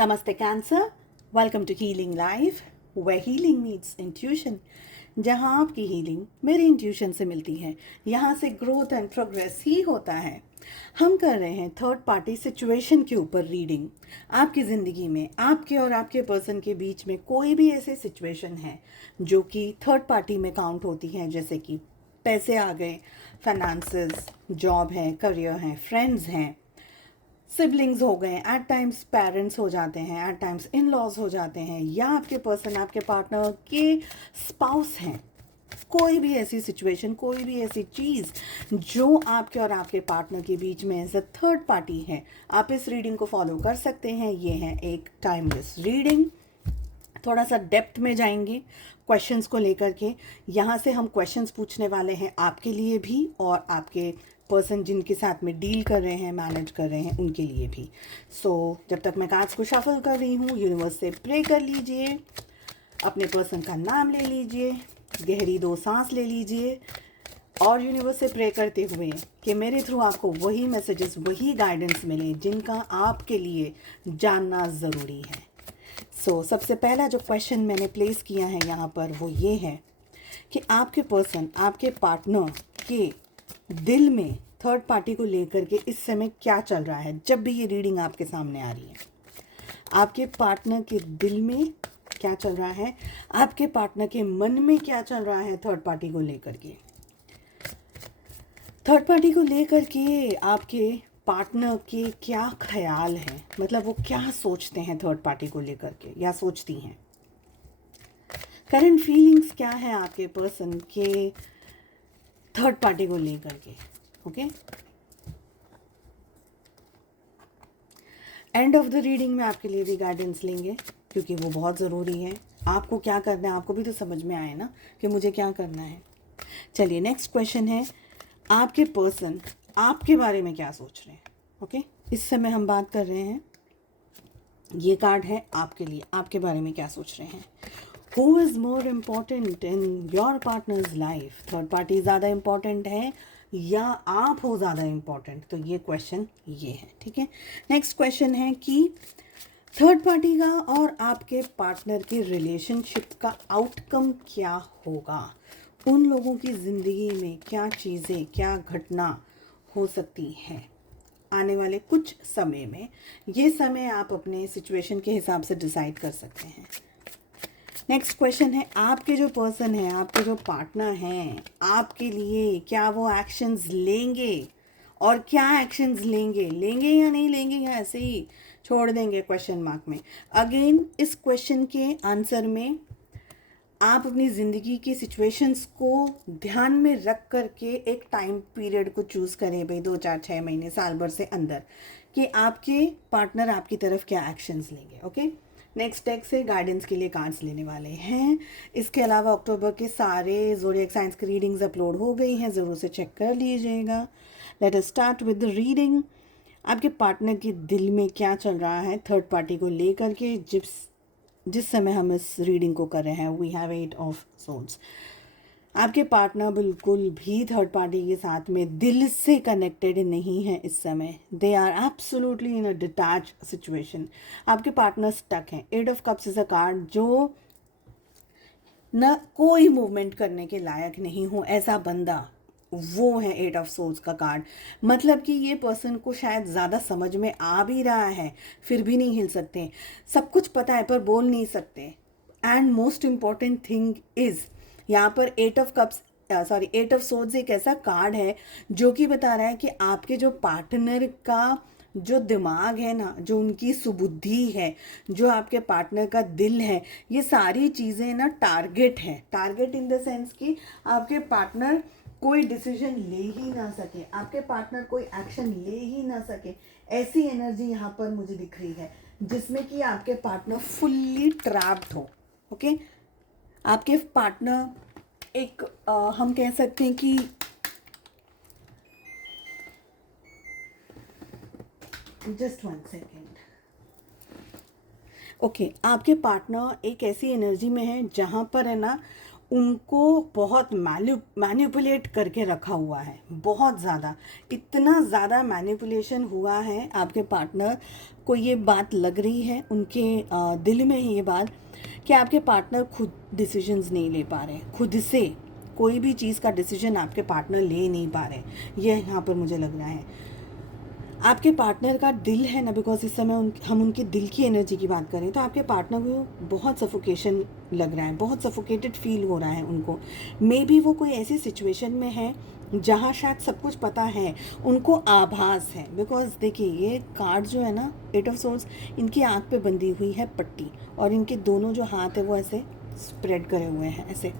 Namaste Cancer, welcome to Healing Life, where healing meets intuition. जहाँ आपकी healing मेरे intuition से मिलती है, यहाँ से ग्रोथ एंड प्रोग्रेस ही होता है। हम कर रहे हैं थर्ड पार्टी सिचुएशन के ऊपर रीडिंग। आपकी ज़िंदगी में आपके और आपके पर्सन के बीच में कोई भी ऐसी सिचुएशन है जो कि थर्ड पार्टी में काउंट होती है, जैसे कि पैसे आ गए, फाइनेंसेस, जॉब है, करियर है, फ्रेंड्स हैं, सिबलिंग्स हो गए, एट टाइम्स पेरेंट्स हो जाते हैं, एट टाइम्स इन लॉज हो जाते हैं, या आपके पर्सन आपके पार्टनर के स्पाउस हैं। कोई भी ऐसी सिचुएशन, कोई भी ऐसी चीज़ जो आपके और आपके पार्टनर के बीच में एज अ थर्ड पार्टी है, आप इस रीडिंग को फॉलो कर सकते हैं। ये है एक टाइमलेस रीडिंग। थोड़ा सा डेप्थ में जाएंगे क्वेश्चंस को लेकर के। यहाँ से हम क्वेश्चंस पूछने वाले हैं आपके लिए भी और आपके पर्सन जिनके साथ में डील कर रहे हैं, मैनेज कर रहे हैं, उनके लिए भी। जब तक मैं कार्ड्स को शफल कर रही हूँ, यूनिवर्स से प्रे कर लीजिए, अपने पर्सन का नाम ले लीजिए, गहरी 2 सांस ले लीजिए और यूनिवर्स से प्रे करते हुए कि मेरे थ्रू आपको वही मैसेजेस, वही गाइडेंस मिले जिनका आपके लिए जानना ज़रूरी है। सबसे पहला जो क्वेश्चन मैंने प्लेस किया है यहाँ पर वो ये है कि आपके पर्सन, आपके पार्टनर के दिल में थर्ड पार्टी को लेकर के इस समय क्या चल रहा है। जब भी ये रीडिंग आपके सामने आ रही है, आपके पार्टनर के दिल में क्या चल रहा है, आपके पार्टनर के मन में क्या चल रहा है थर्ड पार्टी को लेकर के। थर्ड पार्टी को लेकर के आपके पार्टनर के क्या ख्याल हैं, मतलब वो क्या सोचते हैं थर्ड पार्टी को लेकर के या सोचती हैं। करंट फीलिंग्स क्या है आपके पर्सन के थर्ड पार्टी को लेकर के। Okay, end of the reading में आपके लिए भी गाइडेंस लेंगे क्योंकि वो बहुत ज़रूरी है। आपको क्या करना है, आपको भी तो समझ में आए ना कि मुझे क्या करना है। चलिए, नेक्स्ट क्वेश्चन है, आपके पर्सन आपके बारे में क्या सोच रहे हैं। ओके, इस समय हम बात कर रहे हैं, ये कार्ड है आपके लिए, आपके बारे में क्या सोच रहे हैं। Who is more important in your partner's life. Third party ज़्यादा इम्पॉर्टेंट है या आप हो ज़्यादा इम्पॉर्टेंट, तो ये क्वेश्चन ये है। ठीक है, नेक्स्ट क्वेश्चन है कि थर्ड पार्टी का और आपके पार्टनर के रिलेशनशिप का आउटकम क्या होगा। उन लोगों की ज़िंदगी में क्या चीज़ें, क्या घटना हो सकती है आने वाले कुछ समय में। ये समय आप अपने सिचुएशन के हिसाब से डिसाइड कर सकते हैं। नेक्स्ट क्वेश्चन है, आपके जो पर्सन है, आपके जो पार्टनर हैं, आपके लिए क्या वो एक्शंस लेंगे और क्या एक्शंस लेंगे या नहीं लेंगे, या ऐसे ही छोड़ देंगे क्वेश्चन मार्क में। अगेन इस क्वेश्चन के आंसर में आप अपनी ज़िंदगी की सिचुएशंस को ध्यान में रख करके एक टाइम पीरियड को चूज़ करें भाई, 2, 4, 6 महीने, साल भर से अंदर, कि आपके पार्टनर आपकी तरफ क्या एक्शंस लेंगे। ओके, नेक्स्ट टेक से गाइडेंस के लिए कार्ड्स लेने वाले हैं। इसके अलावा अक्टूबर के सारे ज़ोडिएक साइंस की रीडिंग्स अपलोड हो गई हैं, ज़रूर से चेक कर लीजिएगा। Let us start with the reading. आपके पार्टनर के दिल में क्या चल रहा है थर्ड पार्टी को लेकर के जिस समय हम इस रीडिंग को कर रहे हैं। We have 8 of swords. आपके पार्टनर बिल्कुल भी थर्ड पार्टी के साथ में दिल से कनेक्टेड नहीं है इस समय। They are absolutely in a detach situation. आपके पार्टनर स्टक हैं। 8 of cups is a card जो न कोई मूवमेंट करने के लायक नहीं हो, ऐसा बंदा वो है 8 ऑफ सोर्ड्स का कार्ड। मतलब कि ये पर्सन को शायद ज़्यादा समझ में आ भी रहा है, फिर भी नहीं हिल सकते। सब कुछ पता है पर बोल नहीं सकते। And most important thing is, यहाँ पर 8 ऑफ सोर्ड्स एक ऐसा कार्ड है जो कि बता रहा है कि आपके जो पार्टनर का जो दिमाग है ना, जो उनकी सुबुद्धि है, जो आपके पार्टनर का दिल है, ये सारी चीज़ें ना टारगेट है। टारगेट इन द सेंस कि आपके पार्टनर कोई डिसीजन ले ही ना सके, आपके पार्टनर कोई एक्शन ले ही ना सके, ऐसी एनर्जी यहाँ पर मुझे दिख रही है जिसमें कि आपके पार्टनर फुल्ली ट्रैप्ड हो। ओके, आपके पार्टनर एक हम कह सकते हैं कि जस्ट 1 सेकेंड। ओके, आपके पार्टनर एक ऐसी एनर्जी में है जहाँ पर है ना, उनको बहुत मैनिपुलेट करके रखा हुआ है, बहुत ज़्यादा, इतना ज़्यादा मैनिपुलेशन हुआ है आपके पार्टनर को ये बात लग रही है, उनके दिल में है ये बात कि आपके पार्टनर खुद डिसीजंस नहीं ले पा रहे, खुद से कोई भी चीज़ का डिसीजन आपके पार्टनर ले नहीं पा रहे, ये यहाँ पर मुझे लग रहा है। आपके पार्टनर का दिल है ना, बिकॉज इस समय हम उनके दिल की एनर्जी की बात करें तो आपके पार्टनर को बहुत सफोकेशन लग रहा है, बहुत सफोकेटेड फील हो रहा है उनको। मे बी वो कोई ऐसी सिचुएशन में है जहाँ शायद सब कुछ पता है, उनको आभास है। बिकॉज देखिए ये कार्ड जो है ना, 8 ऑफ सोर्ड्स, इनकी आँख पे बंधी हुई है पट्टी और इनके दोनों जो हाथ है वो ऐसे स्प्रेड करे हुए हैं ऐसे,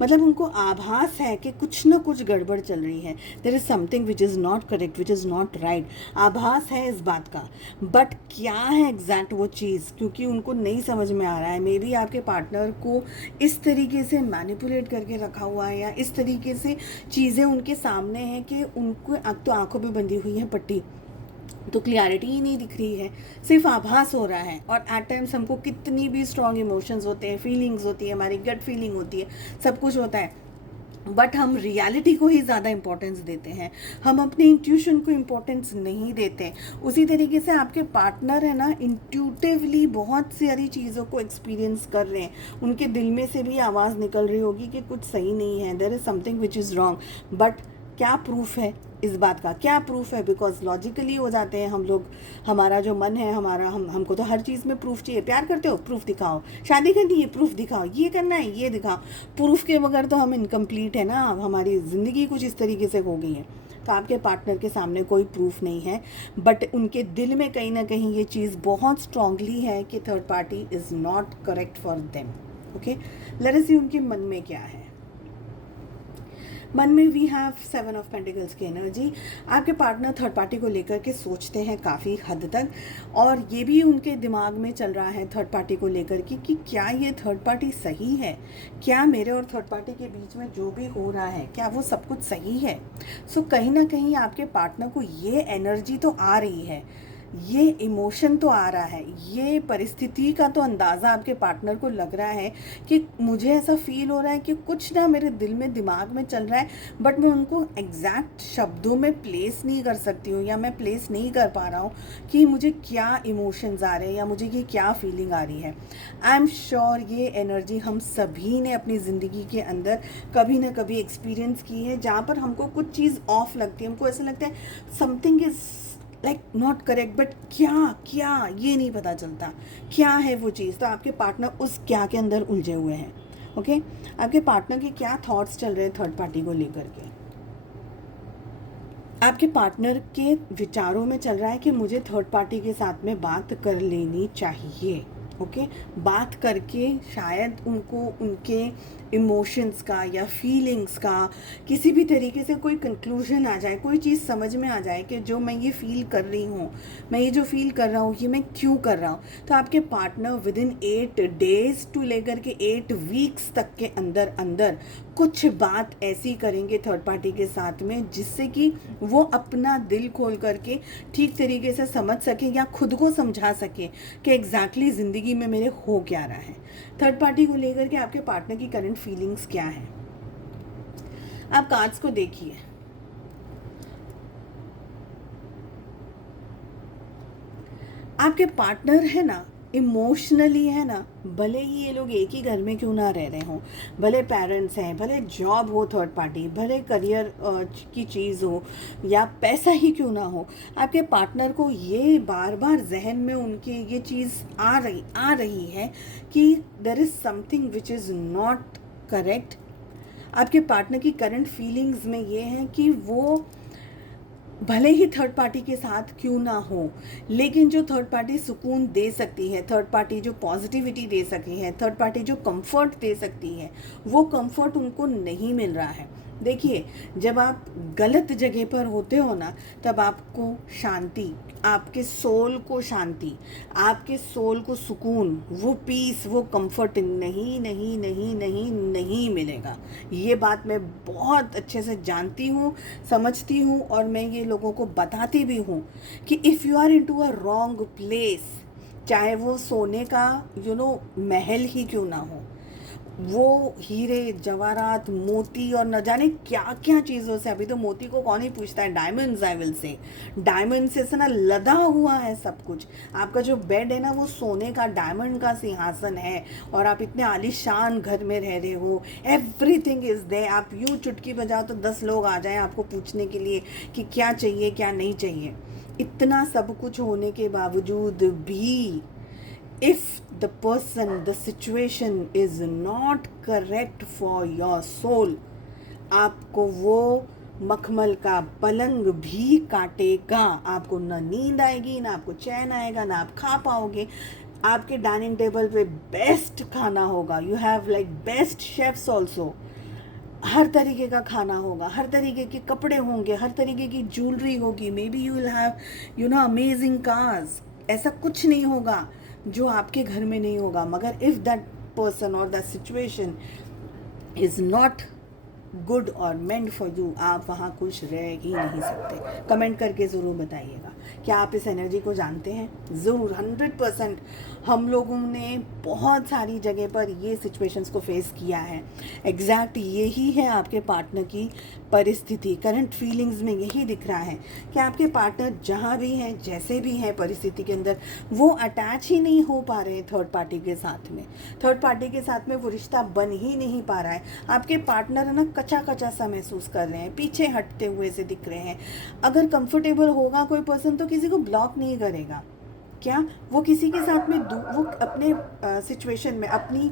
मतलब उनको आभास है कि कुछ ना कुछ गड़बड़ चल रही है। There is something which is not correct, which is not right. आभास है इस बात का, बट क्या है एग्जैक्ट वो चीज़, क्योंकि उनको नहीं समझ में आ रहा है। मे बी आपके पार्टनर को इस तरीके से मैनिपुलेट करके रखा हुआ है या इस तरीके से चीज़ें उनके सामने हैं कि उनको तो आंखों में बंधी हुई है पट्टी, तो क्लियरिटी ही नहीं दिख रही है, सिर्फ आभास हो रहा है। और एट टाइम्स हमको कितनी भी स्ट्रॉन्ग इमोशंस होते हैं, फीलिंग्स होती है, हमारी गट फीलिंग होती है, सब कुछ होता है, बट हम रियलिटी को ही ज़्यादा इंपॉर्टेंस देते हैं, हम अपने इंट्यूशन को इंपॉर्टेंस नहीं देते। उसी तरीके से आपके पार्टनर है ना, इंट्यूटिवली बहुत सारी चीज़ों को एक्सपीरियंस कर रहे हैं, उनके दिल में से भी आवाज़ निकल रही होगी कि कुछ सही नहीं है, there is something which is wrong. But क्या प्रूफ है इस बात का, क्या प्रूफ है? बिकॉज लॉजिकली हो जाते हैं हम लोग, हमारा जो मन है, हमको तो हर चीज़ में प्रूफ चाहिए। प्यार करते हो, प्रूफ दिखाओ। शादी करनी है, प्रूफ दिखाओ। ये करना है, ये दिखाओ। प्रूफ के बगैर तो हम इनकम्प्लीट है ना, हमारी ज़िंदगी कुछ इस तरीके से हो गई है। तो आपके पार्टनर के सामने कोई प्रूफ नहीं है, बट उनके दिल में कहीं ना कहीं ये चीज़ बहुत स्ट्रांगली है कि third party is not correct for them. Okay, let us see उनके मन में क्या है। मन में वी हैव 7 ऑफ पेंटिकल्स की एनर्जी। आपके पार्टनर थर्ड पार्टी को लेकर के सोचते हैं काफ़ी हद तक, और ये भी उनके दिमाग में चल रहा है थर्ड पार्टी को लेकर कि क्या ये थर्ड पार्टी सही है, क्या मेरे और थर्ड पार्टी के बीच में जो भी हो रहा है क्या वो सब कुछ सही है। सो कहीं ना कहीं आपके पार्टनर को ये एनर्जी तो आ रही है, ये इमोशन तो आ रहा है, ये परिस्थिति का तो अंदाज़ा आपके पार्टनर को लग रहा है कि मुझे ऐसा फील हो रहा है कि कुछ ना मेरे दिल में दिमाग में चल रहा है, बट मैं उनको एग्जैक्ट शब्दों में प्लेस नहीं कर सकती हूँ, या मैं प्लेस नहीं कर पा रहा हूँ कि मुझे क्या इमोशंस आ रहे हैं या मुझे ये क्या फीलिंग आ रही है। आई एम श्योर ये एनर्जी हम सभी ने अपनी ज़िंदगी के अंदर कभी ना कभी एक्सपीरियंस की है, जहाँ पर हमको कुछ चीज़ ऑफ लगती है, हमको ऐसा लगता है something is like not correct, but क्या ये नहीं पता चलता क्या है वो चीज़। तो आपके पार्टनर उस क्या के अंदर उलझे हुए हैं। ओके, आपके पार्टनर के क्या थॉट्स चल रहे हैं थर्ड पार्टी को लेकर के। आपके पार्टनर के विचारों में चल रहा है कि मुझे थर्ड पार्टी के साथ में बात कर लेनी चाहिए। ओके, बात करके शायद उनको उनके इमोशंस का या फीलिंग्स का किसी भी तरीके से कोई कंक्लूजन आ जाए, कोई चीज़ समझ में आ जाए कि जो मैं ये फील कर रही हूँ, मैं ये जो फील कर रहा हूँ ये मैं क्यों कर रहा हूँ। तो आपके पार्टनर विदिन 8 डेज टू लेकर के 8 वीक्स तक के अंदर अंदर कुछ बात ऐसी करेंगे थर्ड पार्टी के साथ में जिससे कि वो अपना दिल खोल करके ठीक तरीके से समझ सके या खुद को समझा सके कि एग्जैक्टली ज़िंदगी में मेरे हो क्या रहा है। थर्ड पार्टी को लेकर के आपके पार्टनर की करंट फीलिंग्स क्या है। आप कार्ड्स को देखिए, आपके पार्टनर है ना, इमोशनली है ना, भले ही ये लोग एक ही घर में क्यों ना रह रहे हों, भले पेरेंट्स हैं, भले जॉब हो थर्ड पार्टी, भले करियर की चीज़ हो या पैसा ही क्यों ना हो, आपके पार्टनर को ये बार बार जहन में उनके ये चीज़ आ रही है कि there is something which is not correct. आपके पार्टनर की करंट फीलिंग्स में ये है कि वो भले ही थर्ड पार्टी के साथ क्यों ना हो, लेकिन जो थर्ड पार्टी सुकून दे सकती है, थर्ड पार्टी जो पॉजिटिविटी दे सकती है, थर्ड पार्टी जो कंफर्ट दे सकती है, वो कंफर्ट उनको नहीं मिल रहा है। देखिए, जब आप गलत जगह पर होते हो ना, तब आपको शांति, आपके सोल को शांति, आपके सोल को सुकून, वो पीस, वो कंफर्ट नहीं मिलेगा। ये बात मैं बहुत अच्छे से जानती हूँ, समझती हूँ, और मैं ये लोगों को बताती भी हूँ कि if you are into a wrong place, चाहे वो सोने का महल ही क्यों ना हो, वो हीरे जवाहरात मोती और न जाने क्या क्या चीज़ों से, अभी तो मोती को कौन ही पूछता है, diamonds I will say, diamond से ना लदा हुआ है सब कुछ। आपका जो बेड है ना वो सोने का डायमंड का सिंहासन है, और आप इतने आलीशान घर में रह रहे हो, एवरीथिंग इज़ देयर। आप यूँ चुटकी बजाओ तो 10 लोग आ जाएं आपको पूछने के लिए कि क्या चाहिए क्या नहीं चाहिए। इतना सब कुछ होने के बावजूद भी if the person, the situation is not correct for your soul, आपको वो मखमल का पलंग भी काटेगा। आपको ना नींद आएगी, ना आपको चैन आएगा, ना आप खा पाओगे। आपके डाइनिंग टेबल पे बेस्ट खाना होगा, you have like best chefs also, हर तरीके का खाना होगा, हर तरीके के कपड़े होंगे, हर तरीके की ज्वेलरी होगी, may be you will have you know amazing cars. ऐसा कुछ नहीं होगा जो आपके घर में नहीं होगा, मगर इफ़ दैट पर्सन और that situation is not good और मेंट फॉर यू, आप वहाँ खुश रह ही नहीं सकते। कमेंट करके ज़रूर बताइएगा, क्या आप इस एनर्जी को जानते हैं? ज़रूर, 100% हम लोगों ने बहुत सारी जगह पर ये सिचुएशंस को फेस किया है। एग्जैक्ट यही है आपके पार्टनर की परिस्थिति, करंट फीलिंग्स में यही दिख रहा है कि आपके पार्टनर जहाँ भी हैं, जैसे भी हैं परिस्थिति के अंदर, वो अटैच ही नहीं हो पा रहे हैं थर्ड पार्टी के साथ में। थर्ड पार्टी के साथ में वो रिश्ता बन ही नहीं पा रहा है। आपके पार्टनर ना कच्चा कच्चा सा महसूस कर रहे हैं, पीछे हटते हुए से दिख रहे हैं। अगर कंफर्टेबल होगा कोई पर्सन तो किसी को ब्लॉक नहीं करेगा। क्या वो किसी के साथ में वो अपने सिचुएशन में अपनी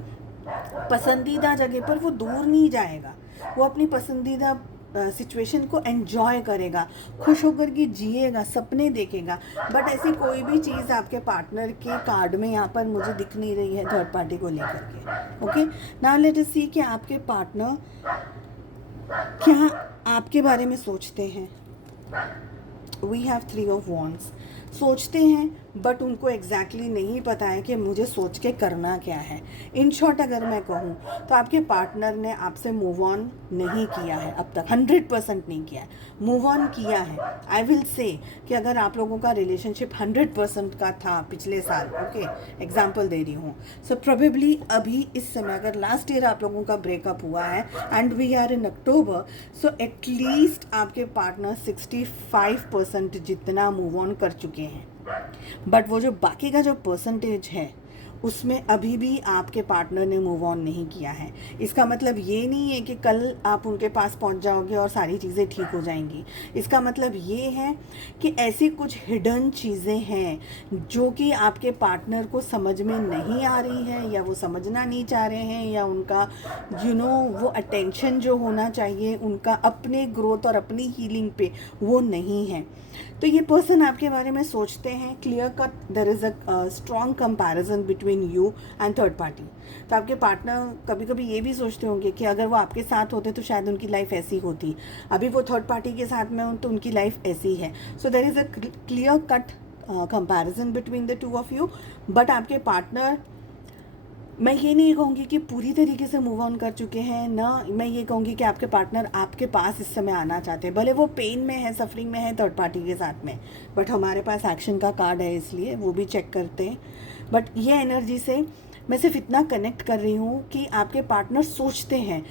पसंदीदा जगह पर वो दूर नहीं जाएगा, वो अपनी पसंदीदा सिचुएशन को एंजॉय करेगा, खुश होकर के जिएगा, सपने देखेगा। बट ऐसी कोई भी चीज़ आपके पार्टनर के कार्ड में यहाँ पर मुझे दिख नहीं रही है थर्ड पार्टी को लेकर के। Okay, now let us see कि आपके पार्टनर क्या आपके बारे में सोचते हैं। We have 3 of wands. सोचते हैं बट उनको एग्जैक्टली नहीं पता है कि मुझे सोच के करना क्या है। इन शॉर्ट अगर मैं कहूँ तो आपके पार्टनर ने आपसे मूव ऑन नहीं किया है अब तक, 100% नहीं किया है। मूव ऑन किया है, आई विल से कि अगर आप लोगों का रिलेशनशिप 100% का था पिछले साल, ओके एग्जाम्पल दे रही हूँ, सो प्रोबेबली अभी इस समय अगर लास्ट ईयर आप लोगों का ब्रेकअप हुआ है and we are in October, so at least आपके पार्टनर 65% जितना मूव ऑन कर चुके हैं। बट वो जो बाकी का जो परसेंटेज है उसमें अभी भी आपके पार्टनर ने मूव ऑन नहीं किया है। इसका मतलब ये नहीं है कि कल आप उनके पास पहुंच जाओगे और सारी चीज़ें ठीक हो जाएंगी। इसका मतलब ये है कि ऐसी कुछ हिडन चीज़ें हैं जो कि आपके पार्टनर को समझ में नहीं आ रही है, या वो समझना नहीं चाह रहे हैं, या उनका वो अटेंशन जो होना चाहिए उनका अपने ग्रोथ और अपनी हीलिंग पे वो नहीं है। तो ये पर्सन आपके बारे में सोचते हैं clear cut, there is a strong comparison between you and third party. तो आपके पार्टनर कभी कभी ये भी सोचते होंगे कि अगर वो आपके साथ होते तो शायद उनकी लाइफ ऐसी होती, अभी वो थर्ड पार्टी के साथ में हो तो उनकी लाइफ ऐसी है। So there is a clear cut comparison between the two of you. But आपके पार्टनर, मैं ये नहीं कहूँगी कि पूरी तरीके से मूव ऑन कर चुके हैं, ना मैं ये कहूँगी कि आपके पार्टनर आपके पास इस समय आना चाहते हैं। भले वो पेन में है, सफरिंग में है थर्ड पार्टी के साथ में, बट हमारे पास एक्शन का कार्ड है इसलिए वो भी चेक करते हैं। बट ये एनर्जी से मैं सिर्फ इतना कनेक्ट कर रही हूँ कि आपके पार्टनर सोचते हैं।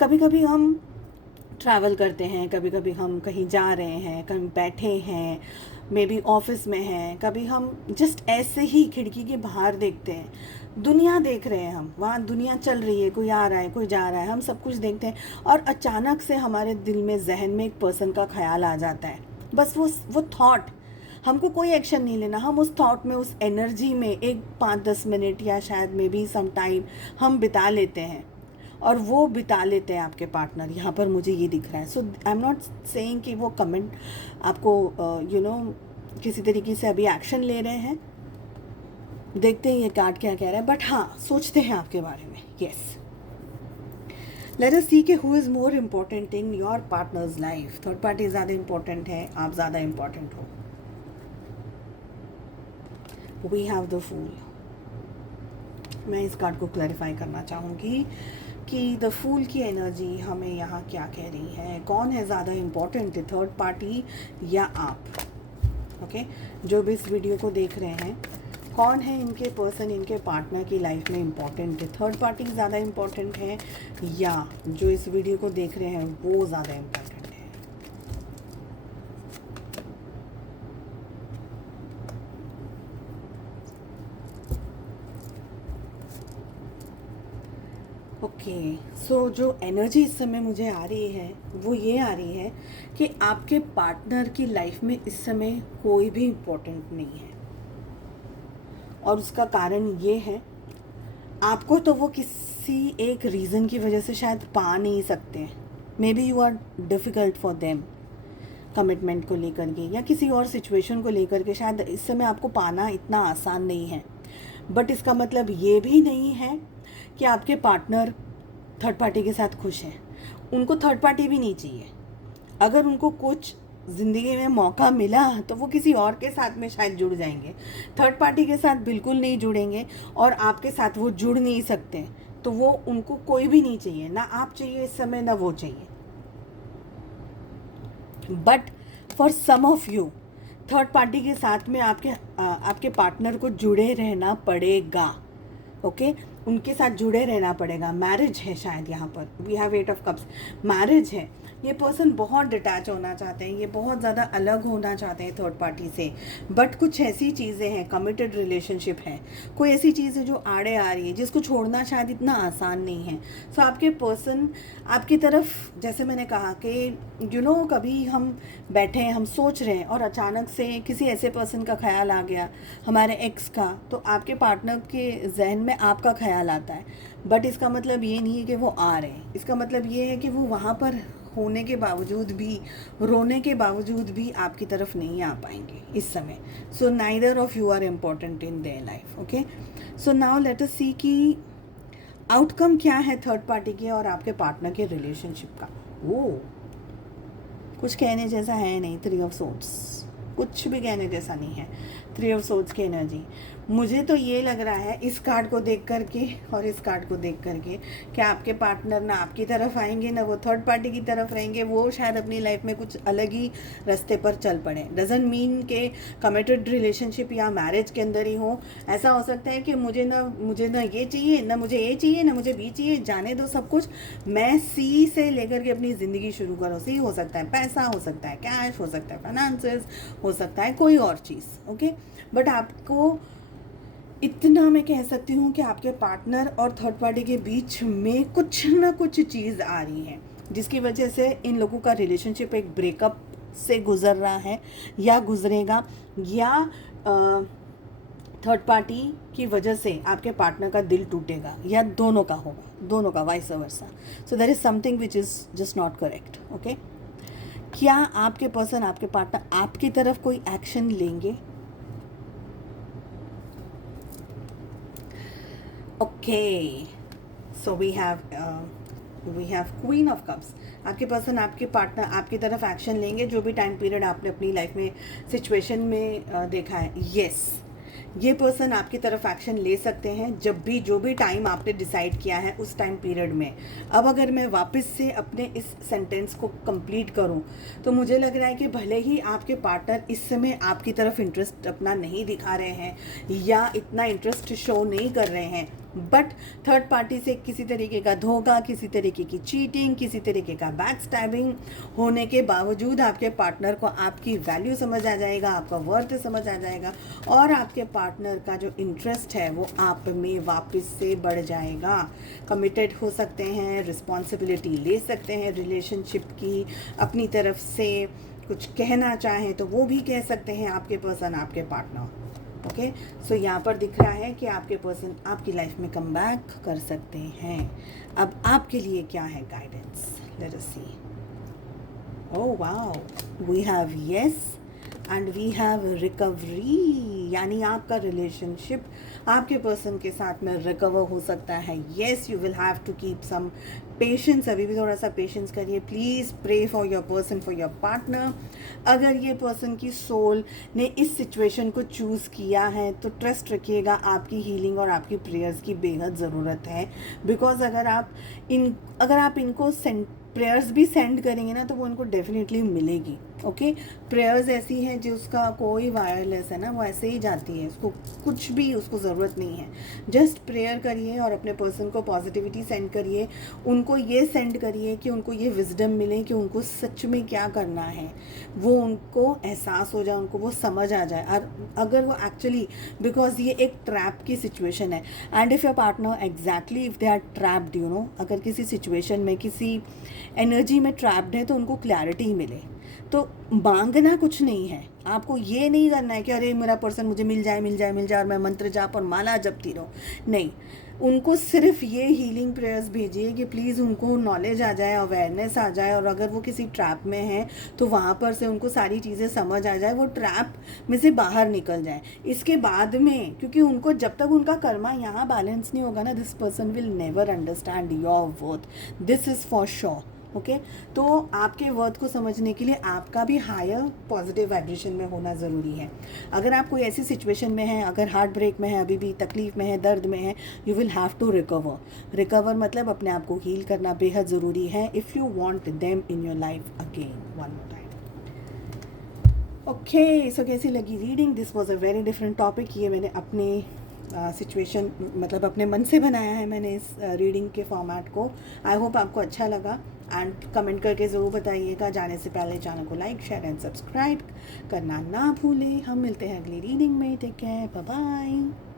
कभी कभी हम ट्रैवल करते हैं, कभी कभी हम कहीं जा रहे हैं, कहीं बैठे हैं, मे बी ऑफिस में हैं, कभी हम जस्ट ऐसे ही खिड़की के बाहर देखते हैं, दुनिया देख रहे हैं, हम वहाँ दुनिया चल रही है, कोई आ रहा है, कोई जा रहा है, हम सब कुछ देखते हैं और अचानक से हमारे दिल में, जहन में एक पर्सन का ख्याल आ जाता है। बस वो थॉट, हमको कोई एक्शन नहीं लेना, हम उस थॉट में, उस एनर्जी में एक 5-10 मिनट या शायद मे बी सम टाइम हम बिता लेते हैं, और वो बिता लेते हैं आपके पार्टनर। यहाँ पर मुझे ये दिख रहा है। सो आई एम नॉट सेइंग कि वो कमेंट आपको किसी तरीके से अभी एक्शन ले रहे हैं, देखते हैं ये कार्ड क्या कह रहा है, बट हाँ सोचते हैं आपके बारे में। यस, लेट अस सी कि who is more important in your partner's life. Third party ज़्यादा इम्पोर्टेंट है, आप ज़्यादा इम्पोर्टेंट हो। We have the fool. मैं इस कार्ड को क्लैरिफाई करना चाहूँगी कि द फूल की एनर्जी हमें यहाँ क्या कह रही है, कौन है ज़्यादा इम्पोर्टेंट, थर्ड पार्टी या आप। ओके, जो भी इस वीडियो को देख रहे हैं, कौन है इनके पर्सन इनके पार्टनर की लाइफ में इम्पॉर्टेंट है? थर्ड पार्टी ज़्यादा इम्पॉर्टेंट है या जो इस वीडियो को देख रहे हैं वो ज़्यादा इम्पॉर्टेंट है? ओके, सो जो एनर्जी इस समय मुझे आ रही है वो ये आ रही है कि आपके पार्टनर की लाइफ में इस समय कोई भी इम्पोर्टेंट नहीं है, और उसका कारण ये है आपको तो वो किसी एक रीज़न की वजह से शायद पा नहीं सकते। Maybe you are difficult for them commitment को लेकर के या किसी और सिचुएशन को लेकर के, शायद इस समय आपको पाना इतना आसान नहीं है। बट इसका मतलब ये भी नहीं है कि आपके पार्टनर थर्ड पार्टी के साथ खुश हैं। उनको थर्ड पार्टी भी नहीं चाहिए। अगर उनको कुछ ज़िंदगी में मौका मिला तो वो किसी और के साथ में शायद जुड़ जाएंगे, थर्ड पार्टी के साथ बिल्कुल नहीं जुड़ेंगे, और आपके साथ वो जुड़ नहीं सकते। तो वो उनको कोई भी नहीं चाहिए, ना आप चाहिए इस समय ना वो चाहिए। But for some of you third party के साथ में आपके पार्टनर को जुड़े रहना पड़ेगा। ओके, उनके साथ जुड़े रहना पड़ेगा। मैरिज है शायद, यहाँ पर we have 8 of cups, marriage है। ये पर्सन बहुत डिटैच होना चाहते हैं, ये बहुत ज़्यादा अलग होना चाहते हैं थर्ड पार्टी से। बट कुछ ऐसी चीज़ें हैं, कमिटेड रिलेशनशिप है, कोई ऐसी चीज़ है जो आड़े आ रही है जिसको छोड़ना शायद इतना आसान नहीं है। सो आपके पर्सन आपकी तरफ, जैसे मैंने कहा कि कभी हम बैठे हैं, हम सोच रहे हैं और अचानक से किसी ऐसे पर्सन का ख्याल आ गया, हमारे एक्स का, तो आपके पार्टनर के जहन में आपका ख्याल आता है। बट इसका मतलब ये नहीं है कि वो आ रहे हैं, इसका मतलब ये है कि वो वहाँ पर होने के बावजूद भी, रोने के बावजूद भी आपकी तरफ नहीं आ पाएंगे इस समय। So neither of you are important in their life. Okay, so now let us see कि आउटकम क्या है थर्ड पार्टी के और आपके पार्टनर के रिलेशनशिप का। वो कुछ कहने जैसा है नहीं। 3 ऑफ सोर्ड्स, कुछ भी कहने जैसा नहीं है। 3 ऑफ सोर्ड्स की एनर्जी, मुझे तो ये लग रहा है इस कार्ड को देख करके और इस कार्ड को देख करके कि आपके पार्टनर ना आपकी तरफ आएंगे ना वो थर्ड पार्टी की तरफ रहेंगे। वो शायद अपनी लाइफ में कुछ अलग ही रास्ते पर चल पड़े। डजंट मीन के कमिटेड रिलेशनशिप या मैरिज के अंदर ही हो। ऐसा हो सकता है कि मुझे ना ये चाहिए, ना मुझे ये चाहिए, ना मुझे बी चाहिए, जाने दो सब कुछ, मैं सी से लेकर के अपनी ज़िंदगी शुरू करो। सी हो सकता है पैसा, हो सकता है कैश, हो सकता है फाइनेंसेस, हो सकता है कोई और चीज़। ओके, बट आपको इतना मैं कह सकती हूँ कि आपके पार्टनर और थर्ड पार्टी के बीच में कुछ ना कुछ चीज़ आ रही है जिसकी वजह से इन लोगों का रिलेशनशिप एक ब्रेकअप से गुजर रहा है या गुजरेगा, या थर्ड पार्टी की वजह से आपके पार्टनर का दिल टूटेगा, या दोनों का होगा, दोनों का, vice versa. So there is something which is just not correct. Okay, क्या आपके पर्सन, आपके पार्टनर आपकी तरफ कोई एक्शन लेंगे? Okay, so we have queen of cups. आपके पर्सन, आपके पार्टनर आपकी तरफ एक्शन लेंगे, जो भी टाइम पीरियड आपने अपनी लाइफ में सिचुएशन में देखा है। यस, ये पर्सन आपकी तरफ एक्शन ले सकते हैं जब भी, जो भी टाइम आपने डिसाइड किया है उस टाइम पीरियड में। अब अगर मैं वापस से अपने इस सेंटेंस को कंप्लीट करूं तो मुझे लग रहा है कि भले ही आपके पार्टनर इस समय आपकी तरफ इंटरेस्ट अपना नहीं दिखा रहे हैं या इतना इंटरेस्ट शो नहीं कर रहे हैं, बट थर्ड पार्टी से किसी तरीके का धोखा, किसी तरीके की चीटिंग, किसी तरीके का बैक स्टैबिंग होने के बावजूद आपके पार्टनर को आपकी वैल्यू समझ आ जाएगा, आपका वर्थ समझ आ जाएगा, और आपके पार्टनर का जो इंटरेस्ट है वो आप में वापस से बढ़ जाएगा। कमिटेड हो सकते हैं, रिस्पॉन्सिबिलिटी ले सकते हैं रिलेशनशिप की, अपनी तरफ से कुछ कहना चाहें तो वो भी कह सकते हैं आपके पर्सन, आपके पार्टनर। ओके, सो यहाँ पर दिख रहा है कि आपके पर्सन आपकी लाइफ में कम बैक कर सकते हैं। अब आपके लिए क्या है guidance? Let us see. Oh wow, we have yes and we have recovery, यानी आपका रिलेशनशिप आपके पर्सन के साथ में रिकवर हो सकता है। Yes, you will have to keep some patience, अभी भी थोड़ा सा पेशेंस करिए। Please pray for your person, for your partner. अगर ये पर्सन की सोल ने इस सिचुएशन को चूज़ किया है तो ट्रस्ट रखिएगा, आपकी हीलिंग और आपकी प्रेयर्स की बेहद ज़रूरत है। बिकॉज अगर आप इनको प्रेयर्स भी सेंड करेंगे ना तो वो इनको डेफिनेटली मिलेगी। ओके। प्रेयर्स ऐसी है जो उसका कोई वायरलेस है ना, वो ऐसे ही जाती है, उसको कुछ भी उसको ज़रूरत नहीं है। जस्ट प्रेयर करिए और अपने पर्सन को पॉजिटिविटी सेंड करिए, उनको ये सेंड करिए कि उनको ये विजडम मिले कि उनको सच में क्या करना है, वो उनको एहसास हो जाए, उनको वो समझ आ जाए। और अगर वो एक्चुअली, बिकॉज ये एक ट्रैप की सिचुएशन है, and if your partner exactly if they are trapped, you know, अगर किसी सिचुएशन में किसी एनर्जी में ट्रैप्ड है तो उनको क्लैरिटी मिले। तो मांगना कुछ नहीं है, आपको ये नहीं करना है कि अरे मेरा पर्सन मुझे मिल जाए मिल जाए मिल जाए और मैं मंत्र जाप और माला जपती रहूँ। नहीं, उनको सिर्फ ये हीलिंग प्रेयर्स भेजिए कि प्लीज़ उनको नॉलेज आ जाए, अवेयरनेस आ जाए, और अगर वो किसी ट्रैप में है तो वहाँ पर से उनको सारी चीज़ें समझ आ जाए, वो ट्रैप में से बाहर निकल जाए। इसके बाद में, क्योंकि उनको जब तक उनका कर्मा यहाँ बैलेंस नहीं होगा ना, this person will never understand your worth, this is for sure. Okay, तो आपके वर्थ को समझने के लिए आपका भी हायर पॉजिटिव वाइब्रेशन में होना ज़रूरी है। अगर आप कोई ऐसी सिचुएशन में है, अगर हार्ट ब्रेक में है, अभी भी तकलीफ़ में है, दर्द में है, you will have to recover मतलब अपने आप को हील करना बेहद ज़रूरी है, if you want them in your life again one more time. Okay, so कैसी लगी reading? This was a very different topic. ये मैंने अपने सिचुएशन मतलब अपने मन से बनाया है मैंने इस रीडिंग के फॉर्मेट को। आई होप आपको अच्छा लगा, एंड कमेंट करके ज़रूर बताइएगा। जाने से पहले चैनल को लाइक, शेयर एंड सब्सक्राइब करना ना भूलें। हम मिलते हैं अगली रीडिंग में। Take care, bye bye.